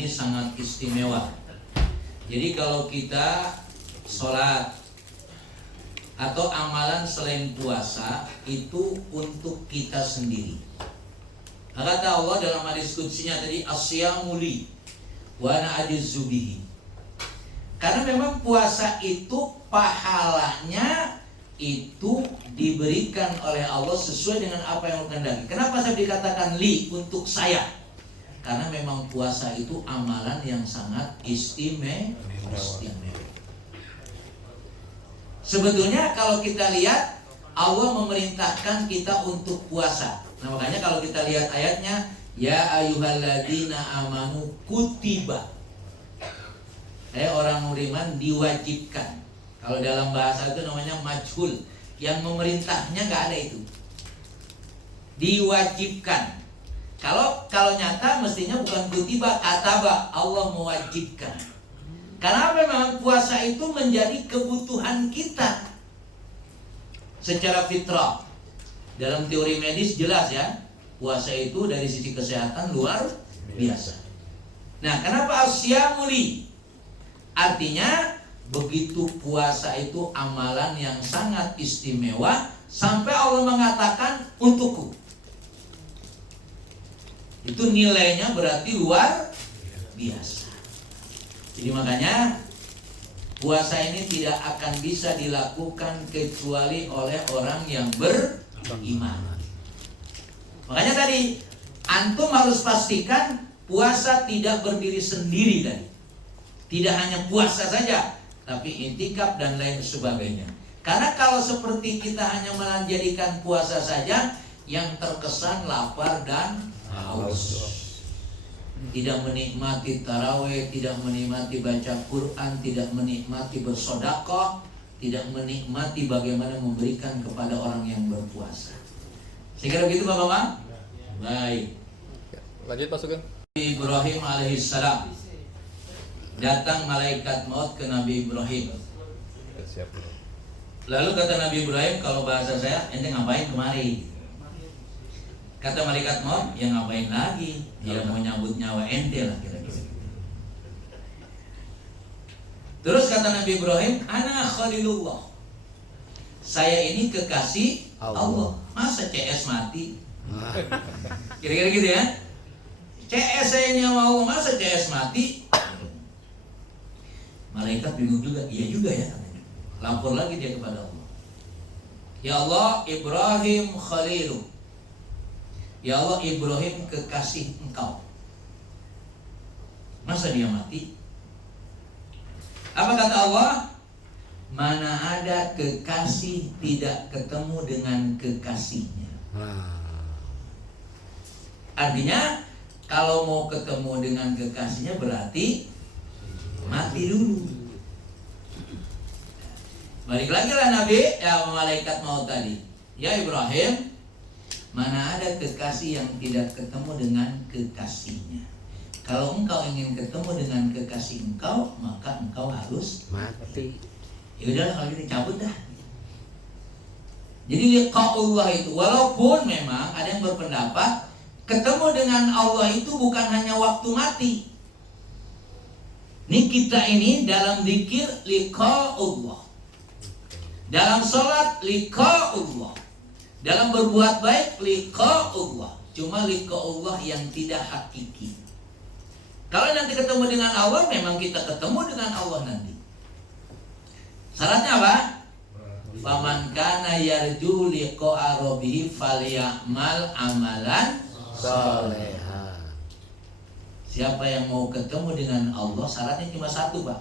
ini sangat istimewa. Jadi kalau kita sholat atau amalan selain puasa itu untuk kita sendiri. Kata Allah dalam hadis qudsinya tadi, as-siyamu li wa ana ajzu bihi. Karena memang puasa itu pahalanya itu diberikan oleh Allah sesuai dengan apa yang Allah kehendaki. Kenapa saya dikatakan li, untuk saya? Karena memang puasa itu amalan yang sangat istimewa. Sebetulnya kalau kita lihat, Allah memerintahkan kita untuk puasa. Nah makanya kalau kita lihat ayatnya, ya ayyuhalladzina amanu kutiba. Orang beriman diwajibkan. Kalau dalam bahasa itu namanya majhul. Yang memerintahnya nggak ada itu. Diwajibkan. Kalau nyata mestinya bukan kutiba, kataba, Allah mewajibkan. Karena memang puasa itu menjadi kebutuhan kita secara fitrah. Dalam teori medis jelas ya, puasa itu dari sisi kesehatan luar biasa. Nah, kenapa asyamuli? Artinya begitu puasa itu amalan yang sangat istimewa sampai Allah mengatakan untukku. Itu nilainya berarti luar biasa. Jadi makanya puasa ini tidak akan bisa dilakukan kecuali oleh orang yang beriman. Makanya tadi antum harus pastikan puasa tidak berdiri sendiri tadi. Tidak hanya puasa saja, tapi i'tikaf dan lain sebagainya. Karena kalau seperti kita hanya menjadikan puasa saja, yang terkesan lapar dan haus. Tidak menikmati tarawih, tidak menikmati baca Quran, tidak menikmati bersedekah, tidak menikmati bagaimana memberikan kepada orang yang berpuasa. Sehingga begitu Bapak-bapak? Baik. Lanjut Pak Sugeng. Ibrahim alaihissalam. Datang malaikat maut ke Nabi Ibrahim. Lalu kata Nabi Ibrahim, kalau bahasa saya, ente ngapain kemari? Kata malaikat maut, ya ngapain lagi? Dia mau nyambut nyawa ente lah kira-kira. Terus kata Nabi Ibrahim, ana khalilullah. Saya ini kekasih Allah. Masa CS mati? Kira-kira gitu ya. CS saya ini sama Allah, masa CS mati? Malaikat bingung juga, iya juga ya. Lapor lagi dia kepada Allah. Ya Allah, Ibrahim khalilu. Ya Allah, Ibrahim kekasih engkau. Masa dia mati? Apa kata Allah? Mana ada kekasih tidak ketemu dengan kekasihnya. Artinya kalau mau ketemu dengan kekasihnya berarti mati dulu. Balik lagi lah Nabi, ya malaikat maut tadi. Ya Ibrahim, mana ada kekasih yang tidak ketemu dengan kekasihnya. Kalau engkau ingin ketemu dengan kekasih engkau, maka engkau harus mati. Ya udahlah kalau gitu cabut dah. Jadi liqa'ullah itu, walaupun memang ada yang berpendapat ketemu dengan Allah itu bukan hanya waktu mati. Ini kita ini dalam zikir liqa'ullah, dalam sholat liqa'ullah, dalam berbuat baik liqa'ullah. Cuma liqa'ullah yang tidak hakiki. Kalau nanti ketemu dengan Allah, memang kita ketemu dengan Allah nanti. Syaratnya apa? Faman kana yarju liqa'a rabbih falyamal amalan Soleha. Siapa yang mau ketemu dengan Allah, syaratnya cuma satu Pak,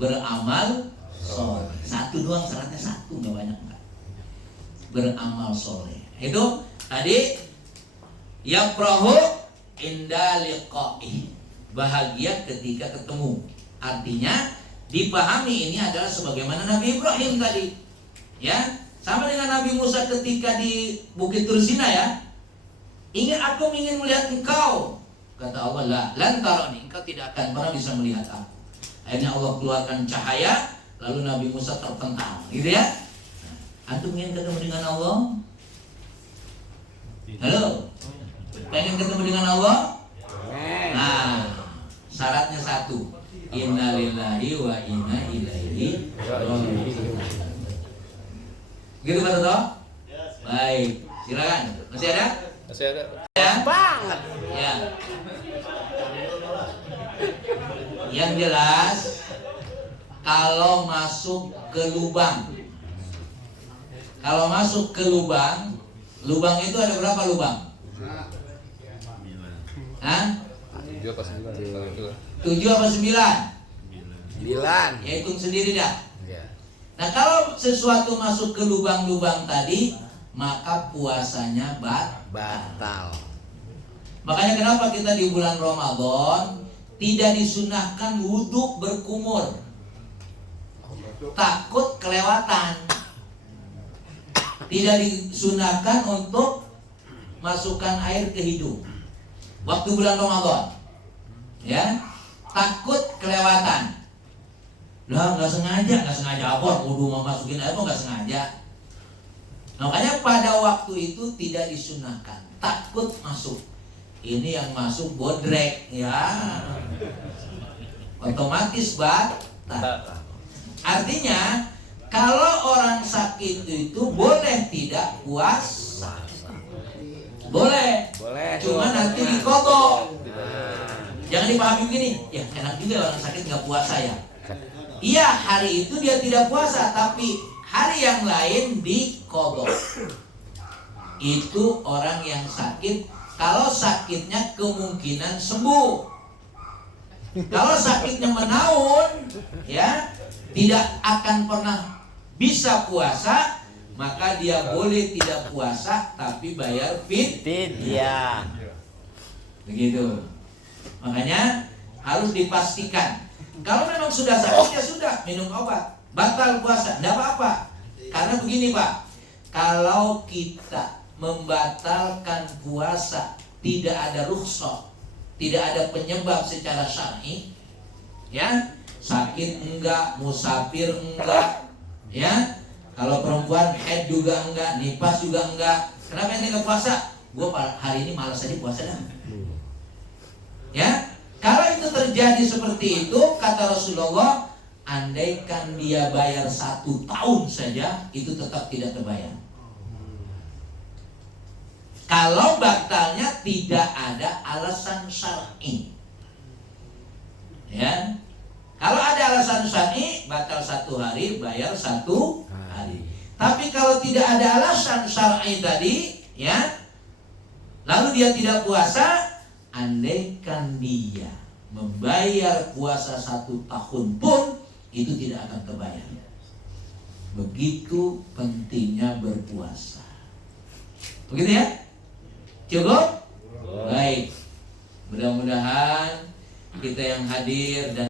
beramal soleh. Satu doang syaratnya, satu, nggak banyak Pak. Beramal soleh. Itu tadi yafrahu inda liqa'i, bahagia ketika ketemu. Artinya dipahami ini adalah sebagaimana Nabi Ibrahim tadi, ya, sama dengan Nabi Musa ketika di Bukit Tursina ya. Aku ingin melihat engkau. Kata Allah, la lantarani, engkau tidak akan pernah bisa melihat aku. Akhirnya Allah keluarkan cahaya, lalu Nabi Musa terpental, gitu ya. Antum ingin ketemu dengan Allah? Halo? Pengen ketemu dengan Allah? Nah, wabarakatuh. Innalillahi wa inna ilaihi raji'un. Gitu Pak Toto? Baik, silakan. Masih ada? Masih ada. Ya? Banget. Ya. Yang jelas kalau masuk ke lubang. Kalau masuk ke lubang, lubang itu ada berapa lubang? Hah? 7 apa 9? Kalau itu. 7 apa 9? 9. Ya hitung sendiri dah. Ya. Nah kalau sesuatu masuk ke lubang-lubang tadi, maka puasanya Batal. Makanya kenapa kita di bulan Ramadan tidak disunahkan wudhu berkumur, takut kelewatan. Tidak disunahkan untuk masukkan air ke hidung waktu bulan Ramadan, ya, takut kelewatan. Lah nggak sengaja apa? Wudhu mau masukin air kok nggak sengaja. Makanya pada waktu itu tidak disunahkan, takut masuk. Ini yang masuk bodrek, ya, otomatis batal. Artinya kalau orang sakit itu boleh tidak puasa, boleh, cuma nanti dikodok. Jangan dipahami begini, ya enak juga orang sakit nggak puasa ya. Iya, hari itu dia tidak puasa, tapi hari yang lain dikodok. Itu orang yang sakit. Kalau sakitnya kemungkinan sembuh. Kalau sakitnya menaun, ya, tidak akan pernah bisa puasa, maka dia boleh tidak puasa tapi bayar Fidyah. begitu. Makanya harus dipastikan. Kalau memang sudah sakit ya sudah, minum obat, batal puasa, tidak apa-apa. Karena begini Pak, kalau kita membatalkan puasa tidak ada rukhsah, tidak ada penyebab secara syar'i, ya, sakit enggak, musafir enggak, ya, kalau perempuan haid juga enggak, nifas juga enggak, kenapa ente enggak puasa? Gua hari ini malas aja puasa dah. Ya, kalau itu terjadi seperti itu, kata Rasulullah, andaikan dia bayar 1 tahun saja, itu tetap tidak terbayar. Kalau batalnya tidak ada alasan syar'i, ya. Kalau ada alasan syar'i, batal 1 hari, bayar 1 hari. Tapi kalau tidak ada alasan syar'i tadi, ya, lalu dia tidak puasa, andaikan dia membayar puasa 1 tahun pun, itu tidak akan terbayar. Begitu pentingnya berpuasa. Begitu ya? Cukup? Baik. Mudah-mudahan kita yang hadir dan